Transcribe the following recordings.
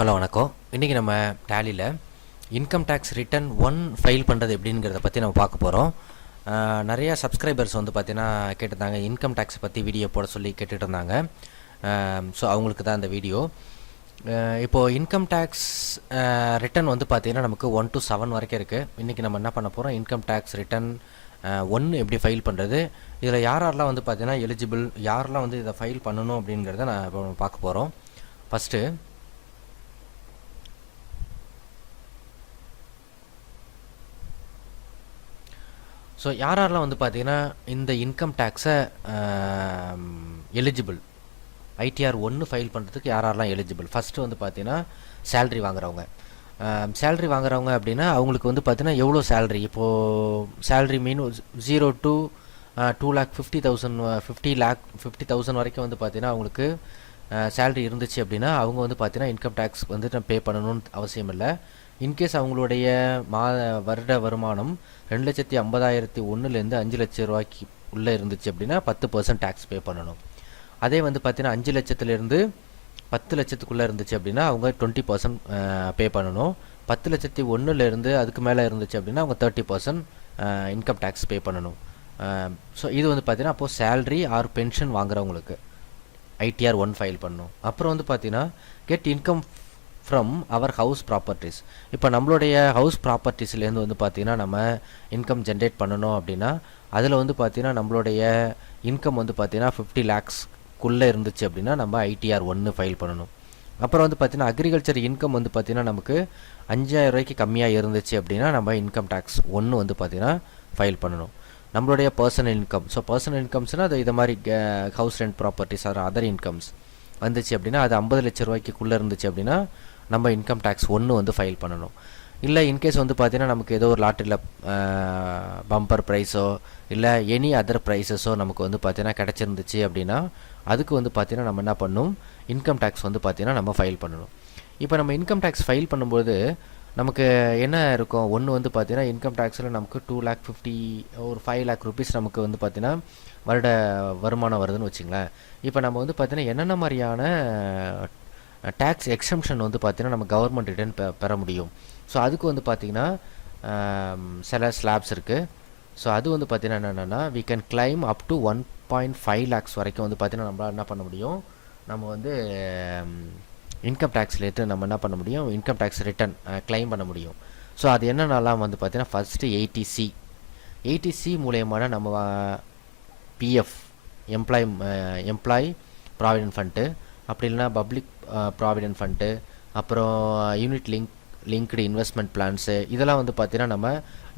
Hello வணக்கம். இன்றைக்கி நம்ம டேலியில் இன்கம் டேக்ஸ் ரிட்டர்ன் 1 ஃபைல் பண்ணுறது எப்படிங்கிறத பற்றி நம்ம பார்க்க போகிறோம். நிறையா சப்ஸ்கிரைபர்ஸ் வந்து பார்த்தீங்கன்னா கேட்டிருந்தாங்க, இன்கம் டேக்ஸ் பற்றி வீடியோ போட சொல்லி கேட்டுட்டு இருந்தாங்க. ஸோ அவங்களுக்கு தான் இந்த வீடியோ. இப்போது இன்கம் டேக்ஸ் ரிட்டர்ன் வந்து பார்த்திங்கன்னா நமக்கு 1 to 7 வரைக்கும் இருக்குது. இன்றைக்கி நம்ம என்ன பண்ண போகிறோம், இன்கம் டேக்ஸ் ரிட்டர்ன் 1 எப்படி ஃபைல் பண்ணுறது, இதில் யாரெல்லாம் வந்து பார்த்திங்கன்னா எலிஜிபிள், யாரெல்லாம் வந்து இதை ஃபைல் பண்ணணும் அப்படிங்கிறத நான் இப்போ பார்க்க போகிறோம். ஃபஸ்ட்டு ஸோ யாரெல்லாம் வந்து பார்த்தீங்கன்னா இந்த இன்கம் டேக்ஸை எலிஜிபிள், ஐடிஆர் 1 ஃபைல் பண்ணுறதுக்கு யாரெல்லாம் எலிஜிபிள். ஃபஸ்ட்டு வந்து பார்த்தீங்கன்னா சேல்ரி வாங்குறவங்க. சேல்ரி வாங்குறவங்க அப்படின்னா அவங்களுக்கு வந்து பார்த்தீங்கன்னா எவ்வளோ சேல்ரி, இப்போது சேல்ரி மீன் 0 to 2,50,000 50,000 வரைக்கும் வந்து பார்த்தீங்கன்னா அவங்களுக்கு சேல்ரி இருந்துச்சு அப்படின்னா அவங்க வந்து பார்த்தீங்கன்னா இன்கம் டேக்ஸ் வந்து பே பண்ணணும்னு அவசியம் இல்லை. இன்கேஸ் அவங்களுடைய வருட வருமானம் 2,50,001லேருந்து 5 லட்சம் ரூபாய்க்கு உள்ளே இருந்துச்சு அப்படின்னா 10% டேக்ஸ் பே பண்ணணும். அதே வந்து பார்த்தீங்கன்னா 5 லட்சத்துலேருந்து 10 லட்சத்துக்குள்ளே இருந்துச்சு அப்படின்னா அவங்க 20% பே பண்ணணும். 10,01,000லேருந்து அதுக்கு மேலே இருந்துச்சு அப்படின்னா அவங்க 30% இன்கம் டேக்ஸ் பே பண்ணணும். ஸோ இது வந்து பார்த்தீங்கன்னா அப்போது சேல்ரி ஆர் பென்ஷன் வாங்குறவங்களுக்கு ஐடிஆர் 1 ஃபைல் பண்ணணும். அப்புறம் வந்து பார்த்தீங்கன்னா get income from our house properties. இப்போ நம்மளுடைய ஹவுஸ் ப்ராப்பர்ட்டிஸ்லேருந்து வந்து பார்த்திங்கன்னா நம்ம இன்கம் ஜென்ரேட் பண்ணணும் அப்படின்னா அதில் வந்து பார்த்திங்கன்னா நம்மளுடைய இன்கம் வந்து பார்த்திங்கன்னா 50 lakhsக்குள்ளே இருந்துச்சு அப்படின்னா நம்ம ஐடிஆர் 1 ஃபைல் பண்ணணும். அப்புறம் வந்து பார்த்திங்கன்னா அக்ரிகல்ச்சர் இன்கம் வந்து பார்த்திங்கன்னா நமக்கு 5,000 ரூபாய்க்கு கம்மியாக இருந்துச்சு அப்படின்னா நம்ம இன்கம் டேக்ஸ் 1 வந்து பார்த்திங்கன்னா ஃபைல் பண்ணணும். நம்மளுடைய பர்சனல் இன்கம், ஸோ பர்சனல் இன்கம்ஸ்னால் அது இது மாதிரி house rent properties R other incomes வந்துச்சு அப்படின்னா அது 50 லட்சம் ரூபாய்க்குள்ளே இருந்துச்சு அப்படின்னா நம்ம இன்கம் டேக்ஸ் 1 வந்து ஃபைல் பண்ணணும். இல்லை இன்கேஸ் வந்து பார்த்தீங்கன்னா நமக்கு ஏதோ ஒரு லாட்டரியில் பம்பர் ப்ரைஸோ இல்லை எனி அதர் ப்ரைஸஸோ நமக்கு வந்து பார்த்தீங்கன்னா கிடச்சிருந்துச்சு அப்படின்னா அதுக்கு வந்து பார்த்தீங்கன்னா நம்ம என்ன பண்ணணும், இன்கம் டேக்ஸ் வந்து பார்த்தீங்கன்னா நம்ம ஃபைல் பண்ணணும். இப்போ நம்ம இன்கம் டேக்ஸ் ஃபைல் பண்ணும்போது நமக்கு என்ன இருக்கும், ஒன்று வந்து பார்த்தீங்கன்னா இன்கம் டேக்ஸில் நமக்கு 2,50,000 ஒரு 5 lakh rupees நமக்கு வந்து பார்த்தீங்கன்னா வருட வருமானம் வருதுன்னு வச்சுங்களேன். இப்போ நம்ம வந்து பார்த்தீங்கன்னா என்னென்ன மாதிரியான டேக்ஸ் எக்ஸம்ஷன் வந்து பார்த்தீங்கன்னா நம்ம கவர்மெண்ட் ரிட்டர்ன் பெற முடியும். ஸோ அதுக்கு வந்து பார்த்திங்கன்னா சில ஸ்லாப்ஸ் இருக்குது. ஸோ அது வந்து பார்த்திங்கன்னா என்னென்னா we can claim up to 1.5 lakhs வரைக்கும் வந்து பார்த்திங்கன்னா நம்மளால் என்ன பண்ண முடியும், நம்ம வந்து இன்கம் டேக்ஸ்லேட்டு நம்ம என்ன பண்ண முடியும், இன்கம் டேக்ஸ் ரிட்டர்ன் கிளைம் பண்ண முடியும். ஸோ அது என்னென்னலாம் வந்து பார்த்திங்கன்னா ஃபஸ்ட்டு 80C மூலயமான நம்ம பிஎஃப் எம்ப்ளாய் ப்ராவிடென்ட் ஃபண்டு, அப்படி இல்லைனா பப்ளிக் ப்ராவிடென்ட் ஃபண்டு, அப்புறம் யூனிட் லிங்க்டு இன்வெஸ்ட்மெண்ட் பிளான்ஸு, இதெல்லாம் வந்து பார்த்திங்கன்னா நம்ம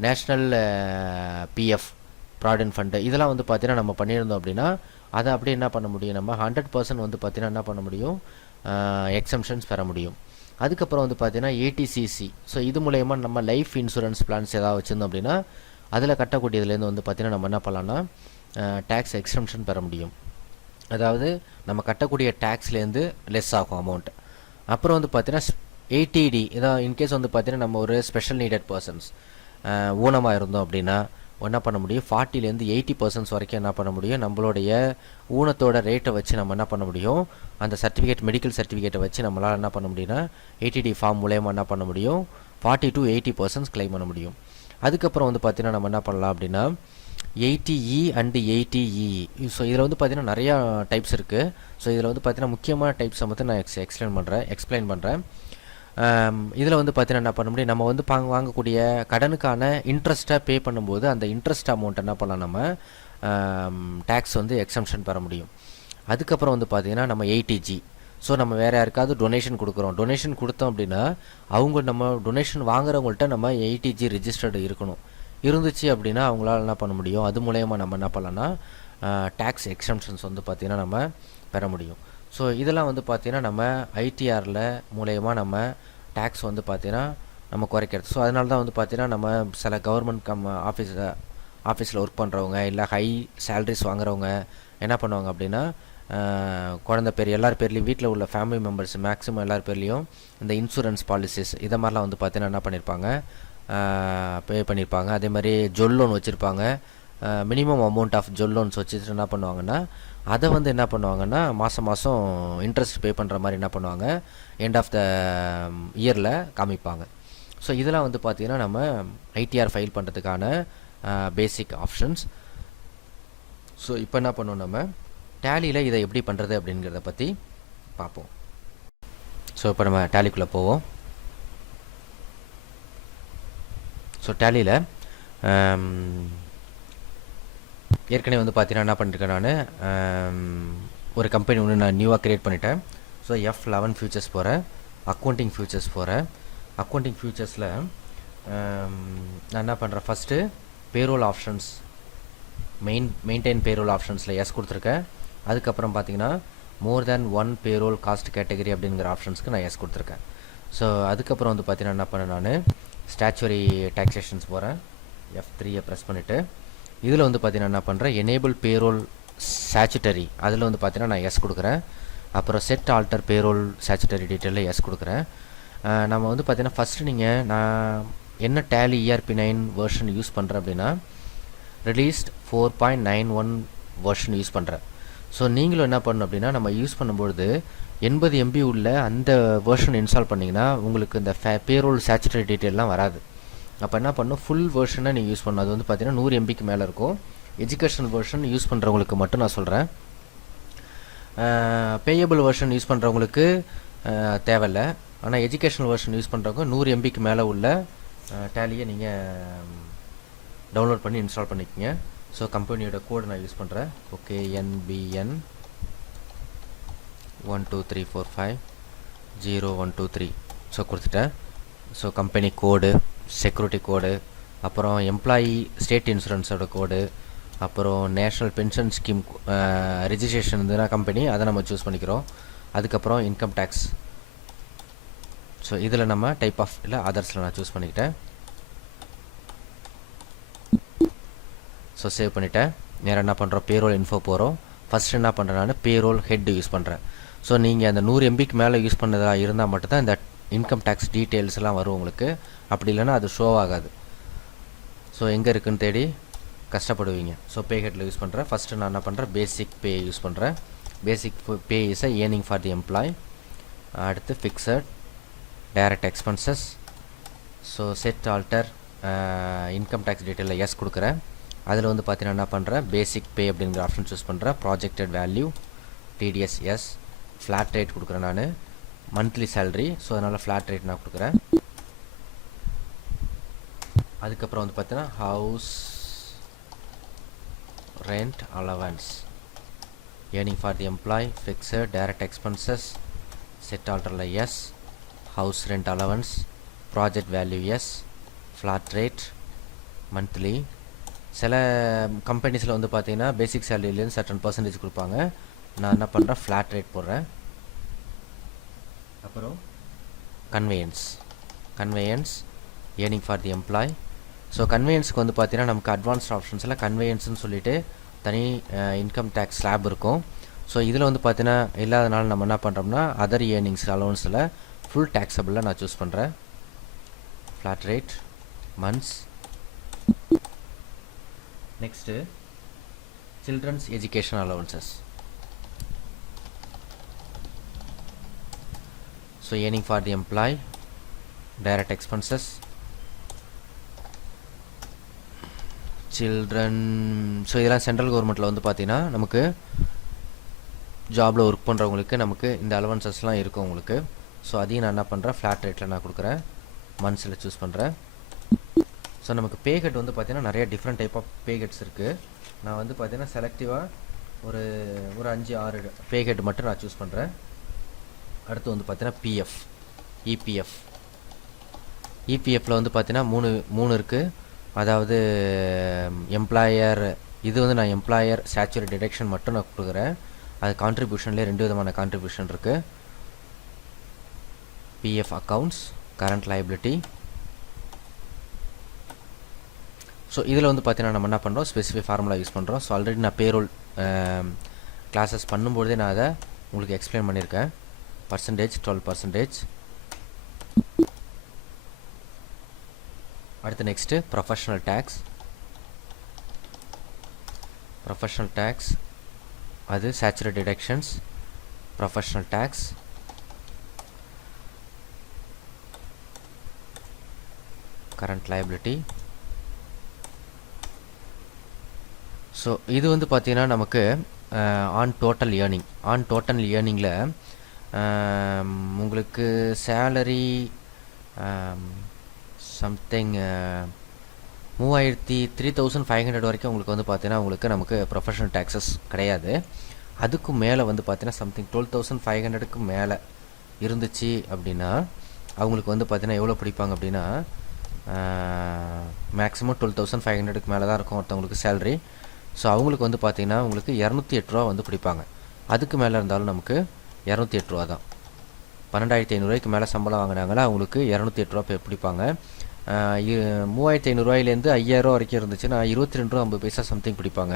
நேஷ்னல் பிஎஃப் ப்ராவிடென்ட் ஃபண்டு இதெல்லாம் வந்து பார்த்திங்கன்னா நம்ம பண்ணியிருந்தோம் அப்படின்னா அதை அப்படியே என்ன பண்ண முடியும், நம்ம 100% வந்து பார்த்திங்கன்னா என்ன பண்ண முடியும், எக்ஸம்ஷன்ஸ் பெற முடியும். அதுக்கப்புறம் வந்து பார்த்திங்கன்னா 80CC, ஸோ இது மூலயமா நம்ம லைஃப் இன்சூரன்ஸ் பிளான்ஸ் ஏதாவது வச்சுருந்தோம் அப்படின்னா அதில் கட்டக்கூடியதுலேருந்து வந்து பார்த்திங்கன்னா நம்ம என்ன பண்ணலான்னா டேக்ஸ் எக்ஸம்ஷன் பெற முடியும். அதாவது நம்ம கட்டக்கூடிய டேக்ஸ்லேருந்து லெஸ் ஆகும் அமௌண்ட். அப்புறம் வந்து பார்த்தீங்கன்னா 80D, இதான் இன்கேஸ் வந்து பார்த்தீங்கன்னா நம்ம ஒரு ஸ்பெஷல் நீடட் பர்சன்ஸ் ஊனமாக இருந்தோம் அப்படின்னா என்ன பண்ண முடியும், 40லேருந்து 80% வரைக்கும் என்ன பண்ண முடியும், நம்மளுடைய ஊனத்தோட ரேட்டை வச்சு நம்ம என்ன பண்ண முடியும், அந்த சர்டிஃபிகேட் மெடிக்கல் சர்டிஃபிகேட்டை வச்சு நம்மளால் என்ன பண்ண முடியும்னா 80D ஃபார்ம் மூலயமா என்ன பண்ண முடியும், 40 to 80% கிளைம் பண்ண முடியும். அதுக்கப்புறம் வந்து பார்த்தீங்கன்னா நம்ம என்ன பண்ணலாம் அப்படின்னா 80E அண்டு 80EE. ஸோ இதில் வந்து பார்த்திங்கன்னா நிறையா டைப்ஸ் இருக்குது. ஸோ இதில் வந்து பார்த்திங்கன்னா முக்கியமான டைப்ஸை மட்டும் நான் எக்ஸ்பிளைன் பண்ணுறேன். இதில் வந்து பார்த்திங்கன்னா என்ன பண்ண முடியும், நம்ம வந்து வாங்கக்கூடிய கடனுக்கான இன்ட்ரெஸ்ட்டை பே பண்ணும்போது அந்த இன்ட்ரெஸ்ட் அமௌண்ட் என்ன பண்ணலாம், நம்ம டேக்ஸ் வந்து எக்ஸம்ஷன் பெற முடியும். அதுக்கப்புறம் வந்து பார்த்திங்கன்னா நம்ம 80G, ஸோ நம்ம வேறு யாருக்காவது டொனேஷன் கொடுத்தோம் அப்படின்னா அவங்க நம்ம டொனேஷன் வாங்குறவங்கள்ட்ட நம்ம 80G ரிஜிஸ்டர்டு இருந்துச்சு அப்படின்னா அவங்களால என்ன பண்ண முடியும், அது மூலயமா நம்ம என்ன பண்ணலாம்னா டேக்ஸ் எக்ஸம்ஷன்ஸ் வந்து பார்த்திங்கன்னா நம்ம பெற முடியும். ஸோ இதெல்லாம் வந்து பார்த்திங்கன்னா நம்ம ஐடிஆரில் மூலயமா நம்ம டேக்ஸ் வந்து பார்த்திங்கன்னா நம்ம குறைக்கிறது. ஸோ அதனால தான் வந்து பார்த்திங்கன்னா நம்ம சில கவர்மெண்ட் ஆஃபீஸில் ஒர்க் பண்ணுறவங்க இல்லை ஹை சேலரிஸ் வாங்குறவங்க என்ன பண்ணுவாங்க அப்படின்னா குழந்தை பேர் எல்லார் பேர்லேயும் வீட்டில் உள்ள ஃபேமிலி மெம்பர்ஸ் மேக்ஸிமம் எல்லார் பேர்லேயும் இந்த இன்சூரன்ஸ் பாலிசிஸ் இதை மாதிரிலாம் வந்து பார்த்திங்கன்னா என்ன பண்ணியிருப்பாங்க, பே பண்ணியிருப்பாங்க. அதே மாதிரி ஜொல் லோன் வச்சுருப்பாங்க. மினிமம் அமௌண்ட் ஆஃப் ஜொல் லோன்ஸ் வச்சுட்டு என்ன பண்ணுவாங்கன்னா அதை வந்து என்ன பண்ணுவாங்கன்னா மாதம் மாதம் இன்ட்ரெஸ்ட் பே பண்ணுற மாதிரி என்ன பண்ணுவாங்க எண்ட் ஆஃப் த இயரில் காமிப்பாங்க. ஸோ இதெல்லாம் வந்து பார்த்திங்கன்னா நம்ம ஐடிஆர் ஃபைல் பண்ணுறதுக்கான பேசிக் ஆப்ஷன்ஸ். ஸோ இப்போ என்ன பண்ணுவோம், நம்ம டேலியில் இதை எப்படி பண்ணுறது அப்படிங்கிறத பற்றி பார்ப்போம். ஸோ இப்போ நம்ம டேலிக்குள்ளே போவோம். ஸோ டேலியில் ஏற்கனவே வந்து பார்த்தீங்கன்னா என்ன பண்ணியிருக்கேன், நான் ஒரு கம்பெனி ஒன்று நான் நியூவாக க்ரியேட் பண்ணிட்டேன். ஸோ F11 ஃபியூச்சர்ஸ் போகிறேன், அக்கௌண்டிங் ஃபியூச்சர்ஸ் போகிறேன். அக்கௌண்டிங் ஃபியூச்சர்ஸில் நான் என்ன பண்ணுறேன், first payroll options maintain payroll ஆப்ஷன்ஸில் எஸ் கொடுத்துருக்கேன். அதுக்கப்புறம் பார்த்தீங்கன்னா more than one payroll cost category அப்படிங்கிற ஆப்ஷன்ஸ்க்கு நான் எஸ் கொடுத்துருக்கேன். ஸோ அதுக்கப்புறம் வந்து பார்த்தீங்கன்னா என்ன பண்ணேன், நான் ஸ்டாச்சுவரி டாக்ஸேஷன்ஸ் போகிறேன், F3 ப்ரெஸ் பண்ணிவிட்டு இதில் வந்து பார்த்தீங்கன்னா என்ன பண்ணுறேன், எனேபிள் பேரோல் ஸ்டாச்சுட்டரி அதில் வந்து பார்த்தீங்கன்னா நான் எஸ் கொடுக்குறேன். அப்புறம் செட் ஆல்டர் பேரோல் ஸ்டாச்சுட்டரி டீட்டெயிலில் எஸ் கொடுக்குறேன். நம்ம வந்து பார்த்தீங்கன்னா ஃபஸ்ட்டு நான் என்ன டேலி ERP9 வெர்ஷன் யூஸ் பண்ணுறேன் அப்படின்னா ரிலீஸ்ட் 4.91 வெர்ஷன் யூஸ் பண்ணுறேன். ஸோ நீங்களும் என்ன பண்ணணும் அப்படின்னா, நம்ம யூஸ் பண்ணும்பொழுது 80 MB உள்ள அந்த வெர்ஷன் இன்ஸ்டால் பண்ணிங்கன்னா உங்களுக்கு இந்த பேரோல் ஸ்டாச்சுட்டரி டீட்டெயிலாம் வராது. அப்போ என்ன பண்ணணும், ஃபுல் வெர்ஷனை நீங்கள் யூஸ் பண்ணணும். அது வந்து பார்த்தீங்கன்னா 100 MBக்கு மேலே இருக்கும். எஜுகேஷனல் வெர்ஷன் யூஸ் பண்ணுறவங்களுக்கு மட்டும் நான் சொல்கிறேன். பேயபிள் வெர்ஷன் யூஸ் பண்ணுறவங்களுக்கு தேவையில்லை. ஆனால் எஜுகேஷனல் வெர்ஷன் யூஸ் பண்ணுறவங்க 100 MBக்கு மேலே உள்ள டேலியை நீங்கள் டவுன்லோட் பண்ணி இன்ஸ்டால் பண்ணிக்கோங்க. ஸோ கம்பெனியோட கோடு நான் யூஸ் பண்ணுறேன். ஓகே, NBN 123450123 ஸோ கொடுத்துட்டேன். ஸோ கம்பெனி கோடு, செக்யூரிட்டி கோடு, அப்புறம் எம்ப்ளாயி ஸ்டேட் இன்சூரன்ஸோட கோடு, அப்புறம் நேஷ்னல் பென்ஷன் ஸ்கீம் ரிஜிஸ்ட்ரேஷன் இருந்ததுன்னா கம்பெனி அதை நம்ம சூஸ் பண்ணிக்கிறோம். அதுக்கப்புறம் இன்கம் டேக்ஸ். ஸோ இதில் நம்ம டைப் ஆஃப் இல்லை அதர்ஸில் நான் சூஸ் பண்ணிக்கிட்டேன். ஸோ சேவ் பண்ணிவிட்டேன். நேராக என்ன பண்ணுறோம், பேரோல் இன்ஃபோ போகிறோம். ஃபஸ்ட்டு என்ன பண்ணுறேன், நான் பேரோல் ஹெட் யூஸ் பண்ணுறேன். ஸோ நீங்கள் அந்த 100 MBக்கு மேலே யூஸ் பண்ணதாக இருந்தால் மட்டும்தான் இந்த இன்கம் டேக்ஸ் டீட்டெயில்ஸ் எல்லாம் வரும் உங்களுக்கு. அப்படி இல்லைன்னா அது ஷோ ஆகாது. ஸோ எங்கே இருக்குதுன்னு தேடி கஷ்டப்படுவீங்க. ஸோ பே ஹெட்டில் யூஸ் பண்ணுறேன். ஃபஸ்ட்டு நான் என்ன பண்ணுறேன், பேசிக் பே யூஸ் பண்ணுறேன். Basic pay is earning for the employee. அடுத்து fixed direct expenses. So set alter income tax டீட்டெயிலில் எஸ் கொடுக்குறேன். அதில் வந்து பார்த்தீங்கன்னா என்ன பண்ணுறேன், பேசிக் பே அப்படிங்கிற ஆப்ஷன் சூஸ் பண்ணுறேன். Projected value TDS yes. Flat rate கொடுக்குறேன் நான், மந்த்லி சேலரி. ஸோ அதனால் ஃப்ளாட் ரேட் நான் கொடுக்குறேன். அதுக்கப்புறம் வந்து பார்த்தீங்கன்னா house rent allowance, earning for the employee, fixed direct expenses, set ஆல்டரில் yes, house rent allowance, project value yes, flat rate monthly. சில கம்பெனிஸில் வந்து பார்த்தீங்கன்னா பேசிக் சேலரியிலேருந்து சர்டன் பர்சன்டேஜ் கொடுப்பாங்க. நான் என்ன பண்ணுறேன், ஃப்ளாட் ரேட் போடுறேன். அப்புறம் conveyance earning for the employee. So கன்வேயன்ஸுக்கு வந்து பார்த்தீங்கன்னா நமக்கு அட்வான்ஸ்ட் ஆப்ஷன்ஸில் கன்வேயன்ஸ்னு சொல்லிட்டு தனி இன்கம் டேக்ஸ் ஸ்லாப் இருக்கும். ஸோ இதில் வந்து பார்த்தீங்கன்னா இல்லாதனால நம்ம என்ன பண்ணுறோம்னா அதர் ஏர்னிங்ஸ் அலவன்ஸில் ஃபுல் டேக்ஸபிளில் நான் சூஸ் பண்ணுறேன். Flat rate months. Next children's education allowances. So earning for the employee, direct expenses, children. So இதெல்லாம் சென்ட்ரல் கவர்மெண்ட்டில் வந்து பார்த்தீங்கன்னா நமக்கு ஜாபில் ஒர்க் பண்ணுறவங்களுக்கு நமக்கு இந்த அலவன்சஸ்லாம் இருக்கும் உங்களுக்கு. ஸோ அதையும் நான் என்ன பண்ணுறேன், ஃப்ளாட் ரேட்டில் நான் கொடுக்குறேன், மந்த்ஸில் சூஸ் பண்ணுறேன். ஸோ நமக்கு பே ஹெட் வந்து பார்த்தீங்கன்னா நிறைய different type of pay heads இருக்குது. நான் வந்து பார்த்தீங்கன்னா செலக்டிவாக ஒரு 5-6 பே ஹெட் மட்டும் நான் சூஸ் பண்ணுறேன். அடுத்து வந்து பார்த்தீங்கன்னா பிஎஃப், இபிஎஃப். இபிஎஃப்பில் வந்து பார்த்தீங்கன்னா மூணு இருக்குது. அதாவது எம்ப்ளாயர், இது வந்து நான் எம்ப்ளாயர் ஸ்டாச்சுவரி டிடக்ஷன் மட்டும் நான் கொடுக்குறேன். அது கான்ட்ரிபியூஷன்லேயே 2 விதமான கான்ட்ரிபியூஷன் இருக்குது. PF accounts, current liability. So இதில் வந்து பார்த்தீங்கன்னா நம்ம என்ன பண்ணுறோம், ஸ்பெசிஃபிக் ஃபார்முலா யூஸ் பண்ணுறோம். ஸோ ஆல்ரெடி நான் பேரோல் கிளாஸஸ் பண்ணும்போதே நான் அதை உங்களுக்கு எக்ஸ்பிளைன் பண்ணியிருக்கேன். பர்சன்டேஜ் 12%. அடுத்து நெக்ஸ்ட்டு ப்ரொஃபஷனல் டேக்ஸ் அது statutory deductions, professional tax, current liability. So இது வந்து பார்த்தீங்கன்னா நமக்கு ஆன் டோட்டல் ஏர்னிங்கில் உங்களுக்கு சேலரி சம்திங் 3500 வரைக்கும் உங்களுக்கு வந்து பார்த்தீங்கன்னா உங்களுக்கு நமக்கு ப்ரொஃபஷனல் டேக்ஸஸ் கிடையாது. அதுக்கு மேலே வந்து பார்த்தீங்கன்னா சம்திங் 12,500க்கு மேலே இருந்துச்சு அப்படின்னா அவங்களுக்கு வந்து பார்த்தீங்கன்னா எவ்வளோ பிடிப்பாங்க அப்படின்னா மேக்ஸிமம் 12,500க்கு மேலே தான் இருக்கும் ஒருத்தவங்களுக்கு சேலரி. ஸோ அவங்களுக்கு வந்து பார்த்தீங்கன்னா உங்களுக்கு 208 ரூபா வந்து பிடிப்பாங்க. அதுக்கு மேலே இருந்தாலும் நமக்கு 208 ரூபா தான். 12,500 மேலே சம்பளம் வாங்கினாங்களா அவங்களுக்கு 208 ரூபா பிடிப்பாங்க. 3,500 5,000 வரைக்கும் இருந்துச்சுன்னா 22 ரூபா 50 பைசா சம்திங் பிடிப்பாங்க.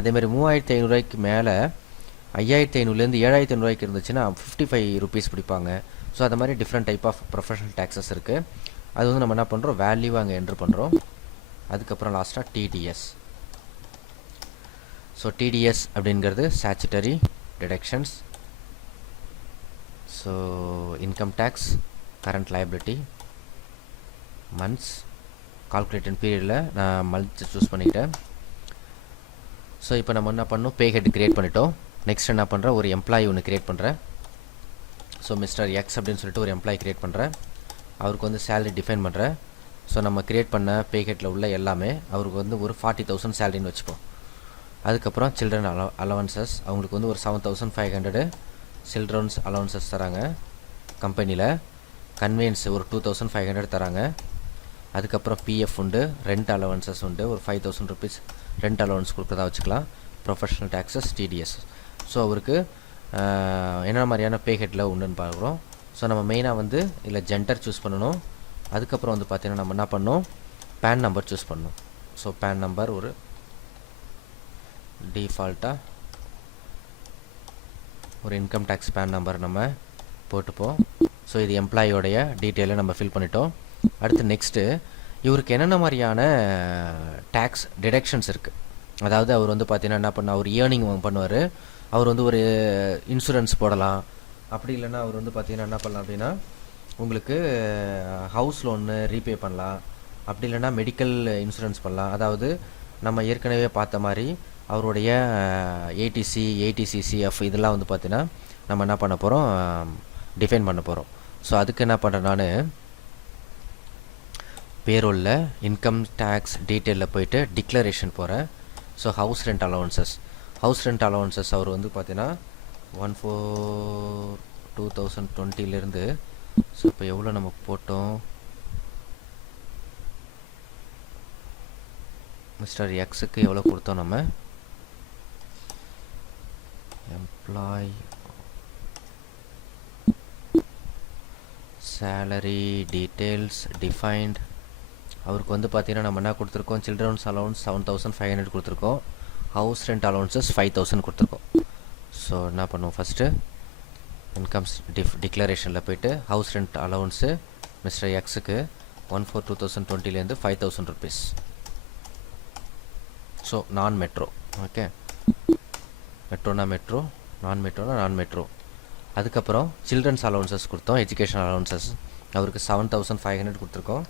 அதேமாதிரி 3,500 மேலே 5,500 7,500 இருந்துச்சுன்னா 55 ருபீஸ் பிடிப்பாங்க. ஸோ அது மாதிரி different type of professional taxes இருக்குது. அது வந்து நம்ம என்ன பண்ணுறோம், வேல்யூ அங்கே என்ட்ரு பண்ணுறோம். அதுக்கப்புறம் லாஸ்ட்டாக டிடிஎஸ். ஸோ டிடிஎஸ் அப்படிங்கிறது statutory deductions. So income tax, current liability, months, calculated பீரியடில் நான் மந்த்ஸ் சூஸ் பண்ணிக்கிட்டேன். ஸோ இப்போ நம்ம என்ன பண்ணோம், பே ஹெட் க்ரியேட் பண்ணிட்டோம். நெக்ஸ்ட் என்ன பண்ணுறேன், ஒரு எம்ப்ளாயி ஒன்று க்ரியேட் பண்ணுறேன். ஸோ மிஸ்டர் எக்ஸ் அப்படின்னு சொல்லிட்டு ஒரு எம்ப்ளாயி க்ரியேட் பண்ணுறேன். அவருக்கு வந்து சேலரி டிஃபைன் பண்ணுறேன். ஸோ நம்ம க்ரியேட் பண்ண பே ஹெட்டில் உள்ள எல்லாமே அவருக்கு வந்து ஒரு 40,000 சேலரின்னு வச்சுப்போம். அதுக்கப்புறம் சில்ட்ரன் அலவன்சஸ் அவங்களுக்கு வந்து ஒரு 7,500 சில்ட்ரன்ஸ் அலவன்சஸ் தராங்க கம்பெனியில். கன்வீனியன்ஸ் ஒரு 2,500 தராங்க. அதுக்கப்புறம் பிஎஃப் உண்டு, ரெண்ட் அலவன்சஸ் உண்டு, ஒரு 5,000 ருபீஸ் ரெண்ட் அலவன்ஸ் கொடுக்குறதா வச்சுக்கலாம். Professional taxes, TDS. ஸோ அவருக்கு என்ன மாதிரியான பே ஹெட்டில் உண்டுன்னு பார்க்குறோம். ஸோ நம்ம மெயினாக வந்து இதில் ஜெண்டர் சூஸ் பண்ணணும். அதுக்கப்புறம் வந்து பார்த்திங்கன்னா நம்ம என்ன பண்ணணும், பேன் நம்பர் சூஸ் பண்ணணும். ஸோ பேன் நம்பர் ஒரு டிஃபால்ட்டாக ஒரு இன்கம் டேக்ஸ் பேன் நம்பர் நம்ம போட்டுப்போம். ஸோ இது எம்ப்ளாயோடைய டீட்டெயிலை நம்ம ஃபில் பண்ணிட்டோம். அடுத்து நெக்ஸ்ட்டு இவருக்கு என்னென்ன மாதிரியான டேக்ஸ் டிடக்ஷன்ஸ் இருக்குது. அதாவது அவர் வந்து பார்த்தீங்கன்னா என்ன பண்ண, அவர் ஏர்னிங் பண்ணுவார். அவர் வந்து ஒரு இன்சூரன்ஸ் போடலாம். அப்படி இல்லைன்னா அவர் வந்து பார்த்தீங்கன்னா என்ன பண்ணலாம் அப்படின்னா உங்களுக்கு ஹவுஸ் லோன்னு ரீபே பண்ணலாம். அப்படி இல்லைன்னா மெடிக்கல் இன்சூரன்ஸ் பண்ணலாம். அதாவது நம்ம ஏற்கனவே பார்த்த மாதிரி அவருடைய ஏடிசி, ஏடிசிசிஎஃப் இதெல்லாம் வந்து பார்த்தீங்கன்னா நம்ம என்ன பண்ண போகிறோம், டிஃபைன் பண்ண போகிறோம். ஸோ அதுக்கு என்ன பண்ணுறேன், நான் பேரோலில் இன்கம் டேக்ஸ் டீட்டெயிலில் போயிட்டு டிக்ளரேஷன் போகிறேன். ஸோ ஹவுஸ் ரெண்ட் அலவன்சஸ் அவர் வந்து பார்த்தீங்கன்னா 1/4/2020 ஸோ இப்போ எவ்வளோ நம்ம போட்டோம், மிஸ்டர் எக்ஸுக்கு எவ்வளோ கொடுத்தோம், நம்ம எம்ப்ளாய் சேலரி டீட்டெயில்ஸ் டிஃபைன்ட். அவருக்கு வந்து பார்த்தீங்கன்னா நம்ம என்ன கொடுத்துருக்கோம், சில்ட்ரன்ஸ் அலவன்ஸ் 7,500 கொடுத்துருக்கோம். ஹவுஸ் ரெண்ட் அலவன்சஸ் 5,000 கொடுத்துருக்கோம். ஸோ என்ன பண்ணுவோம், ஃபஸ்ட்டு இன்கம்ஸ் டிக்ளரேஷனில் போய்ட்டு ஹவுஸ் ரெண்ட் அலவன்ஸு மிஸ்டர் எக்ஸுக்கு 1/4/2020 5,000 ருபீஸ். ஸோ நான் மெட்ரோ, ஓகே, மெட்ரோனா மெட்ரோ, நான் மெட்ரோ. அதுக்கப்புறம் சில்ட்ரன்ஸ் அலவன்சஸ் கொடுத்தோம், எஜுகேஷன் அலவன்சஸ் அவருக்கு 7,500 கொடுத்துருக்கோம்.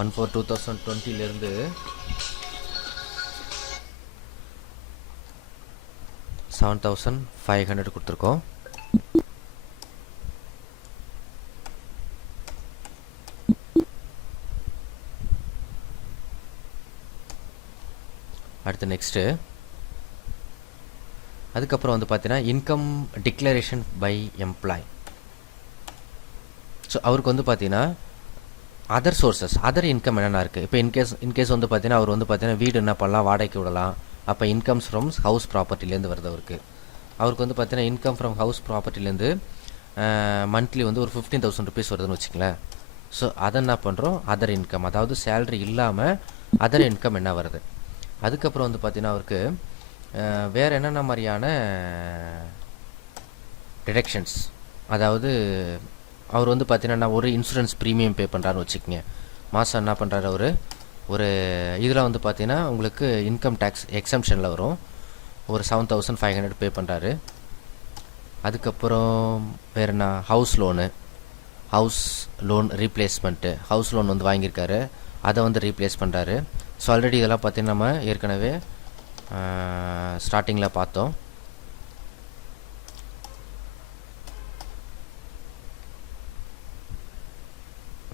1/4/2020 7,500 கொடுத்துருக்கோம். அடுத்து நெக்ஸ்ட்டு அதுக்கப்புறம் வந்து பார்த்தீங்கன்னா income declaration by employee. So அவருக்கு வந்து பார்த்தீங்கன்னா அதர் சோர்சஸ், அதர் இன்கம் என்னென்ன இருக்குது. இப்போ இன்கேஸ் வந்து பார்த்தீங்கன்னா அவர் வந்து பார்த்தீங்கன்னா வீடு என்ன பண்ணலாம், வாடகைக்கு விடலாம். அப்போ இன்கம்ஸ் ஃப்ரம் ஹவுஸ் ப்ராப்பர்ட்டிலேருந்து வருது அவருக்கு வந்து பார்த்தீங்கன்னா இன்கம் ஃப்ரம் ஹவுஸ் ப்ராப்பர்ட்டிலேருந்து மந்த்லி வந்து ஒரு 15,000 ருபீஸ் வருதுன்னு வச்சுங்களேன். ஸோ அதை என்ன பண்ணுறோம், அதர் இன்கம், அதாவது சேலரி இல்லாமல் அதர் இன்கம் என்ன வருது. அதுக்கப்புறம் வந்து பார்த்தீங்கன்னா அவருக்கு வேறு என்னென்ன மாதிரியான டிடக்ஷன்ஸ், அதாவது அவர் வந்து பார்த்தீங்கன்னா ஒரு இன்சூரன்ஸ் ப்ரீமியம் பே பண்ணுறாருன்னு வச்சுக்கோங்க. மாதம் என்ன பண்ணுறாரு, ஒரு இதில் வந்து பார்த்தீங்கன்னா உங்களுக்கு இன்கம் டேக்ஸ் எக்ஸம்ஷனில் வரும். ஒரு 7500 பே பண்ணுறாரு. அதுக்கப்புறம் வேறு என்ன, house loan replacement, house loan வந்து வாங்கியிருக்காரு, அதை வந்து ரீப்ளேஸ் பண்ணுறாரு. ஸோ ஆல்ரெடி இதெல்லாம் பார்த்தீங்கன்னா நம்ம ஏற்கனவே ஸ்டார்டிங்கில் பார்த்தோம்.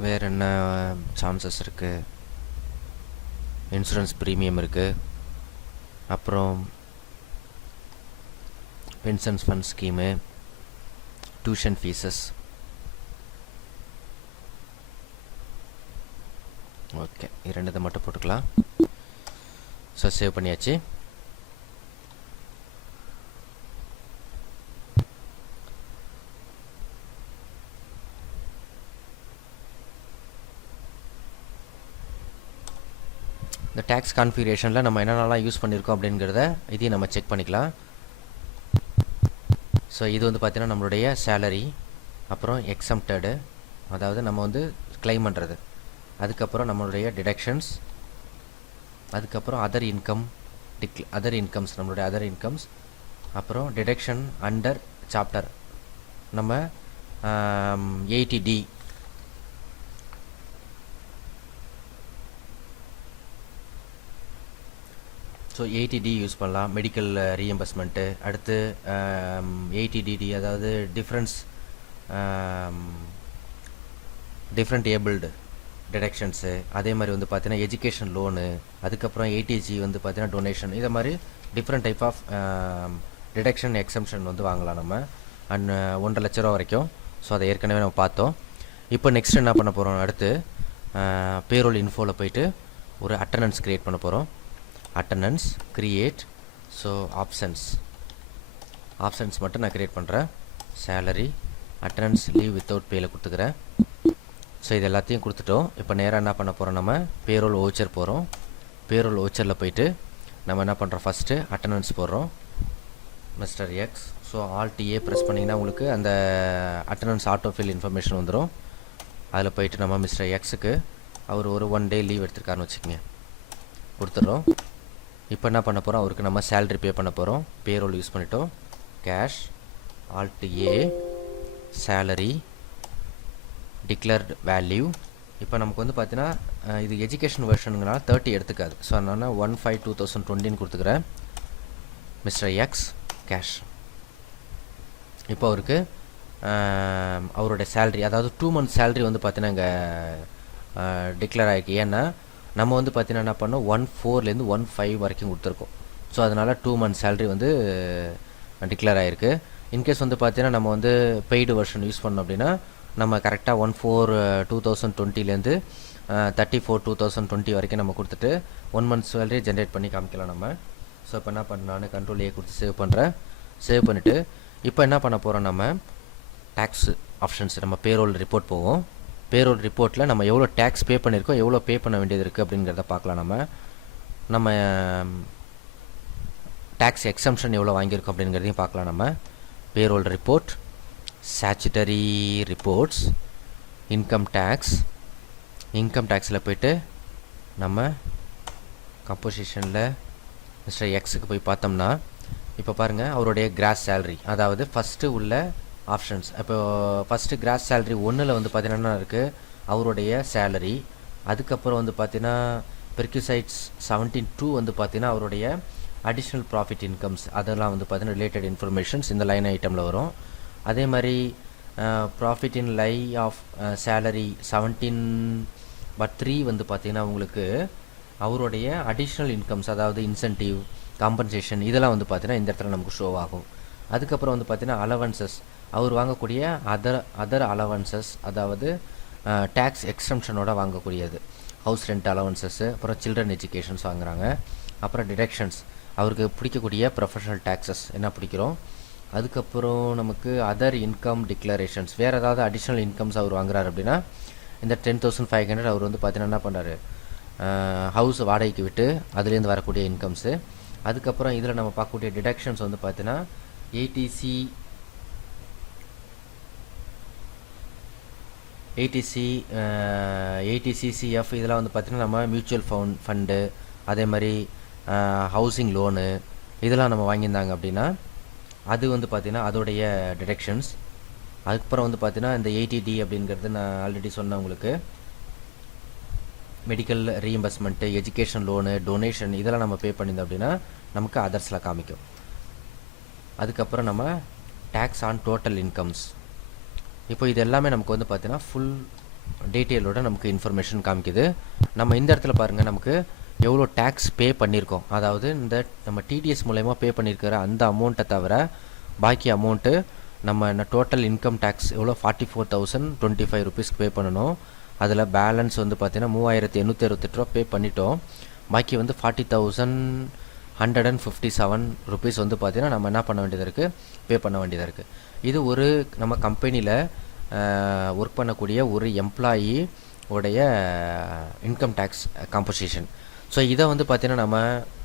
வேறு என்ன சான்சஸ் இருக்குது, இன்சூரன்ஸ் ப்ரீமியம் இருக்குது, அப்புறம் pensions fund scheme, tuition fees. Okay, இரண்டு இதை மட்டும் போட்டுக்கலாம். ஸோ சேவ் பண்ணியாச்சு. இந்த டேக்ஸ் கான்ஃபிகரேஷனில் நம்ம என்னென்னலாம் யூஸ் பண்ணியிருக்கோம் அப்படிங்கிறத இதையும் நம்ம செக் பண்ணிக்கலாம். ஸோ இது வந்து பார்த்திங்கன்னா நம்மளுடைய சேலரி, அப்புறம் எக்ஸம்ப்டடு, அதாவது நம்ம வந்து கிளைம் பண்ணுறது, அதுக்கப்புறம் நம்மளுடைய டிடக்ஷன்ஸ், அதுக்கப்புறம் அதர் இன்கம்ஸ், நம்மளுடைய அதர் இன்கம்ஸ், அப்புறம் டிடக்ஷன் அண்டர் சாப்டர் நம்ம 80D. ஸோ 80D யூஸ் பண்ணலாம், மெடிக்கல் ரீஎம்பர்ஸ்மெண்ட்டு. அடுத்து 80DD, அதாவது டிஃப்ரெண்ட் ஏபிள்டு டிடக்ஷன்ஸு. அதே மாதிரி வந்து பார்த்தீங்கன்னா எஜுகேஷன் லோனு, அதுக்கப்புறம் 80G வந்து பார்த்தீங்கன்னா டொனேஷன். இதை மாதிரி different type of deduction exemption வந்து வாங்கலாம் நம்ம, அண்ட் 1.5 லட்ச ரூபா வரைக்கும். ஸோ அதை ஏற்கனவே நம்ம பார்த்தோம். இப்போ நெக்ஸ்ட் என்ன பண்ண போகிறோம், அடுத்து பேரோல் இன்ஃபோவில் போயிட்டு ஒரு அட்டண்டன்ஸ் க்ரியேட் பண்ண போகிறோம். Attendance create. ஸோ ஆப்ஷன்ஸ் மட்டும் நான் க்ரியேட் பண்ணுறேன். சேலரி, அட்டண்டன்ஸ், லீவ் வித்தவுட் பேயில் கொடுத்துக்கிறேன். ஸோ இது எல்லாத்தையும் கொடுத்துட்டோம். இப்போ நேராக என்ன பண்ண போகிறோம், நம்ம பேரோல் ஓச்சர் போகிறோம். பேரோல் ஓச்சரில் போயிட்டு நம்ம என்ன பண்ணுறோம், ஃபஸ்ட்டு அட்டண்டன்ஸ் போடுறோம், மிஸ்டர் எக்ஸ். ஸோ ஆல்டிஏ ப்ரெஸ் பண்ணிங்கன்னா உங்களுக்கு அந்த அட்டண்டன்ஸ் ஆட்டோஃபில் இன்ஃபர்மேஷன் வந்துடும். அதில் போயிட்டு நம்ம மிஸ்டர் எக்ஸுக்கு அவர் ஒரு 1 டே லீவ் எடுத்திருக்காருன்னு வச்சுக்கோங்க, கொடுத்துட்றோம். இப்போ என்ன பண்ண போகிறோம், அவருக்கு நம்ம சேலரி பே பண்ண போகிறோம். பேரோல் யூஸ் பண்ணிட்டோம். கேஷ், ஆல்டிஏ, சேலரி, டிக்ளேர்டு வேல்யூ. இப்போ நமக்கு வந்து பார்த்தீங்கன்னா இது எஜுகேஷன் வெர்ஷனுங்கனால 30 எடுத்துக்காது. ஸோ அதனால் 1/5/2020 கொடுத்துக்கிறேன். Mister X cash. இப்போ அவருக்கு அவருடைய சேல்ரி, அதாவது 2 months சேல்ரி வந்து பார்த்தீங்கன்னா இங்கே டிக்ளேர் ஆகிருக்கு. ஏன்னா நம்ம வந்து பார்த்தீங்கன்னா என்ன பண்ணோம், 1/4லேருந்து 1/5 வரைக்கும் கொடுத்துருக்கோம். ஸோ அதனால் 2 months சேல்ரி வந்து டிக்ளேர் ஆகிருக்கு. இன்கேஸ் வந்து பார்த்தீங்கன்னா நம்ம வந்து பெய்டு வெர்ஷன் யூஸ் பண்ணோம் அப்படின்னா நம்ம கரெக்டாக 1/4/2020லேருந்து 30/4/2020 வரைக்கும் நம்ம கொடுத்துட்டு 1 month சேலரி ஜென்ரேட் பண்ணி காமிக்கலாம் நம்ம. ஸோ இப்போ என்ன பண்ண, நான் கண்ட்ரோல் ஏ கொடுத்து சேவ் பண்ணுறேன். சேவ் பண்ணிவிட்டு இப்போ என்ன பண்ண போகிறோம், நம்ம டேக்ஸ் ஆப்ஷன்ஸ், நம்ம பேரோல் ரிப்போர்ட் போவோம். பேரோல் ரிப்போர்ட்டில் நம்ம எவ்வளோ டேக்ஸ் பே பண்ணியிருக்கோம், எவ்வளோ பே பண்ண வேண்டியது இருக்குது அப்படிங்கிறத பார்க்கலாம். நம்ம டேக்ஸ் எக்ஸம்ஷன் எவ்வளோ வாங்கியிருக்கோம் அப்படிங்கிறதையும் பார்க்கலாம். நம்ம payroll report, statutory reports, income டேக்ஸில் போய்ட்டு நம்ம கம்போசிஷனில் மிஸ்டர் எக்ஸுக்கு போய் பார்த்தோம்னா இப்போ பாருங்கள் அவருடைய கிராஸ் சேலரி, அதாவது ஃபஸ்ட்டு உள்ள ஆப்ஷன்ஸ். இப்போ ஃபஸ்ட்டு கிராஸ் சேலரி 1ல் வந்து பார்த்தீங்கன்னா இருக்குது அவருடைய சேலரி. அதுக்கப்புறம் வந்து பார்த்தீங்கன்னா பெர்க்யூசைட்ஸ் 17(2) வந்து பார்த்தீங்கன்னா அவருடைய அடிஷ்னல் ப்ராஃபிட் இன்கம்ஸ், அதெல்லாம் வந்து பார்த்தீங்கன்னா ரிலேட்டட் இன்ஃபர்மேஷன்ஸ் இந்த லைன் ஐட்டமில் வரும். அதே மாதிரி profit in lieu of salary 17(3) வந்து பார்த்தீங்கன்னா உங்களுக்கு அவருடைய அடிஷ்னல் இன்கம்ஸ், அதாவது இன்சென்டிவ், காம்பன்சேஷன், இதெல்லாம் வந்து பார்த்தீங்கன்னா இந்த இடத்துல நமக்கு ஷோ ஆகும். அதுக்கப்புறம் வந்து பார்த்தீங்கன்னா அலவன்சஸ், அவர் வாங்கக்கூடிய அதர் அலவன்சஸ், அதாவது டேக்ஸ் எக்ஸம்ஷனோட வாங்கக்கூடியது, ஹவுஸ் ரெண்ட் அலவன்சஸ்ஸு, அப்புறம் சில்ட்ரன் எஜுகேஷன்ஸ் வாங்குறாங்க. அப்புறம் டிடக்ஷன்ஸ், அவருக்கு பிடிக்கக்கூடிய ப்ரொஃபஷனல் டேக்ஸஸ் என்ன பிடிக்கிறோம். அதுக்கப்புறம் நமக்கு அதர் இன்கம் டிக்ளரேஷன்ஸ், வேறு ஏதாவது அடிஷ்னல் இன்கம்ஸ் அவர் வாங்குறாரு அப்படின்னா இந்த 10,500 அவர் வந்து பார்த்தீங்கன்னா என்ன பண்ணுறாரு, ஹவுஸ் வாடகைக்கு விட்டு அதுலேருந்து வரக்கூடிய இன்கம்ஸு. அதுக்கப்புறம் இதில் நம்ம பார்க்கக்கூடிய டிடக்ஷன்ஸ் வந்து பார்த்தீங்கன்னா ஏடிசிசிஎஃப், இதெல்லாம் வந்து பார்த்தீங்கன்னா நம்ம மியூச்சுவல் ஃபண்டு, அதே மாதிரி ஹவுசிங் லோனு, இதெல்லாம் நம்ம வாங்கியிருந்தாங்க அப்படின்னா அது வந்து பார்த்திங்கன்னா அதோடைய டிடக்ஷன்ஸ். அதுக்கப்புறம் வந்து பார்த்திங்கன்னா இந்த 80D அப்படிங்கிறது நான் ஆல்ரெடி சொன்னேன் உங்களுக்கு. Medical reimbursement, education loan, donation இதெல்லாம் நம்ம பே பண்ணியிருந்தோம் அப்படின்னா நமக்கு அதர்ஸில் காமிக்கும். அதுக்கப்புறம் நம்ம டேக்ஸ் ஆன் டோட்டல் இன்கம்ஸ். இப்போ இது எல்லாமே நமக்கு வந்து பார்த்திங்கன்னா ஃபுல் டீட்டெயிலோட நமக்கு இன்ஃபர்மேஷன் காமிக்குது. நம்ம இந்த இடத்துல பாருங்கள் நமக்கு எவ்வளோ டேக்ஸ் பே பண்ணியிருக்கோம், அதாவது இந்த நம்ம டிடிஎஸ் மூலயமா பே பண்ணியிருக்கிற அந்த அமௌண்ட்டை தவிர பாக்கி அமௌண்ட்டு நம்ம டோட்டல் இன்கம் டேக்ஸ் எவ்வளோ 44,025 ருபீஸ்க்கு பே பண்ணணும். அதில் பேலன்ஸ் வந்து பார்த்திங்கன்னா 3,868 ரூபா பே பண்ணிட்டோம். பாக்கி வந்து 40,157 ருபீஸ் வந்து பார்த்திங்கன்னா நம்ம என்ன பண்ண வேண்டியதாக இருக்குது, பே பண்ண வேண்டியதாக இருக்குது. இது ஒரு நம்ம கம்பெனியில் ஒர்க் பண்ணக்கூடிய ஒரு எம்ப்ளாயி உடைய இன்கம் டேக்ஸ் காம்போசிஷன். ஸோ இதை வந்து பார்த்திங்கன்னா நம்ம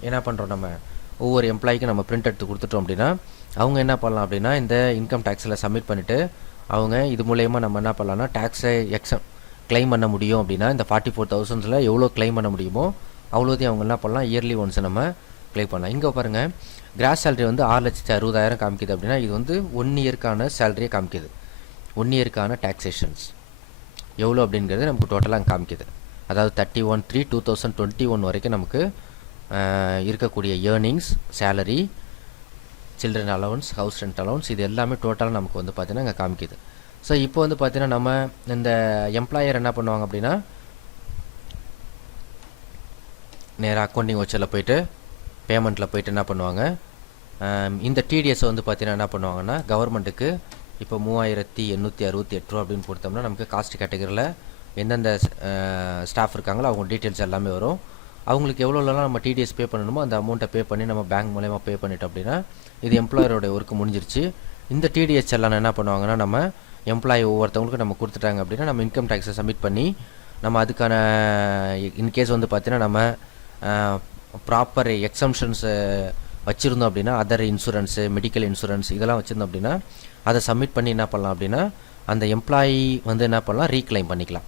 என்ன பண்ணுறோம், நம்ம ஒவ்வொரு எம்ப்ளாய்க்கும் நம்ம பிரிண்ட் எடுத்து கொடுத்துட்டோம் அப்படின்னா அவங்க என்ன பண்ணலாம் அப்படின்னா இந்த இன்கம் டேக்ஸில் சப்மிட் பண்ணிவிட்டு அவங்க இது மூலயமா நம்ம என்ன பண்ணலாம்னா டேக்ஸை கிளைம் பண்ண முடியும். அப்படின்னா இந்த 44,000 எவ்வளோ கிளைம் பண்ண முடியுமோ அவ்வளோதையும் அவங்க என்ன பண்ணலாம், இயர்லி ஒன்ஸ் நம்ம கிளைம் பண்ணலாம். இங்கே பாருங்கள் கிராஸ் சேலரி வந்து 6,60,000 காமிக்குது அப்படின்னா இது வந்து 1 இயர்க்கான சேலரியை காமிக்குது. 1 இயர்க்கான டேக்ஸேஷன்ஸ் எவ்வளோ அப்படிங்கிறது நமக்கு டோட்டலாக காமிக்குது. அதாவது 31/3/2021 வரைக்கும் நமக்கு இருக்கக்கூடிய earnings, salary, children allowance, house rent allowance இது எல்லாமே டோட்டலாக நமக்கு வந்து பார்த்திங்கன்னா இங்கே காமிக்குது. ஸோ இப்போ வந்து பார்த்திங்கன்னா நம்ம இந்த எம்ப்ளாயர் என்ன பண்ணுவாங்க அப்படின்னா நேராக அக்கௌண்டிங் வச்சரில் போய்ட்டு பேமெண்ட்டில் போய்ட்டு என்ன பண்ணுவாங்க, இந்த டிடிஎஸ் வந்து பார்த்திங்கன்னா என்ன பண்ணுவாங்கன்னா கவர்மெண்ட்டுக்கு இப்போ 3,868 ரூபா அப்படின்னு கொடுத்தோம்னா நமக்கு காஸ்ட் கேட்டகரியில் எந்தெந்த ஸ்டாஃப் இருக்காங்களோ அவங்க டீட்டெயில்ஸ் எல்லாமே வரும். அவங்களுக்கு எவ்வளோலாம் நம்ம டிடிஎஸ் பே பண்ணணுமோ அந்த அமௌண்ட்டை பே பண்ணி நம்ம பேங்க் மூலயமா பே பண்ணிட்டோம் அப்படின்னா இது எம்ப்ளாயரோட ஒர்க்கு முடிஞ்சிருச்சு. இந்த டிடிஎஸ் எல்லாம் என்ன பண்ணுவாங்கன்னா நம்ம எம்ப்ளாயி ஒவ்வொருத்தவங்களுக்கு நம்ம கொடுத்துட்டாங்க அப்படின்னா நம்ம இன்கம் டேக்ஸை சப்மிட் பண்ணி நம்ம அதுக்கான இன்கேஸ் வந்து பார்த்திங்கன்னா நம்ம ப்ராப்பர் எக்ஸம்ஷன்ஸை வச்சுருந்தோம் அப்படின்னா அதர் இன்சூரன்ஸு, மெடிக்கல் இன்சூரன்ஸ் இதெல்லாம் வச்சுருந்தோம் அப்படின்னா அதை சப்மிட் பண்ணி என்ன பண்ணலாம் அப்படின்னா அந்த எம்ப்ளாயி வந்து என்ன பண்ணலாம், ரீக்ளைம் பண்ணிக்கலாம்.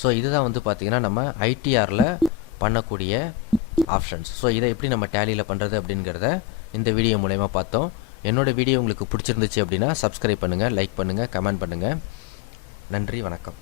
ஸோ இதுதான் வந்து பார்த்திங்கன்னா நம்ம ஐடிஆரில் பண்ணக்கூடிய ஆப்ஷன்ஸ். ஸோ இதை எப்படி நம்ம டேலியில் பண்ணுறது அப்படிங்கிறத இந்த வீடியோ மூலயமா பார்த்தோம். என்னோடய வீடியோ உங்களுக்கு பிடிச்சிருந்துச்சு அப்படின்னா சப்ஸ்கிரைப் பண்ணுங்கள், லைக் பண்ணுங்கள், கமெண்ட் பண்ணுங்கள். நன்றி, வணக்கம்.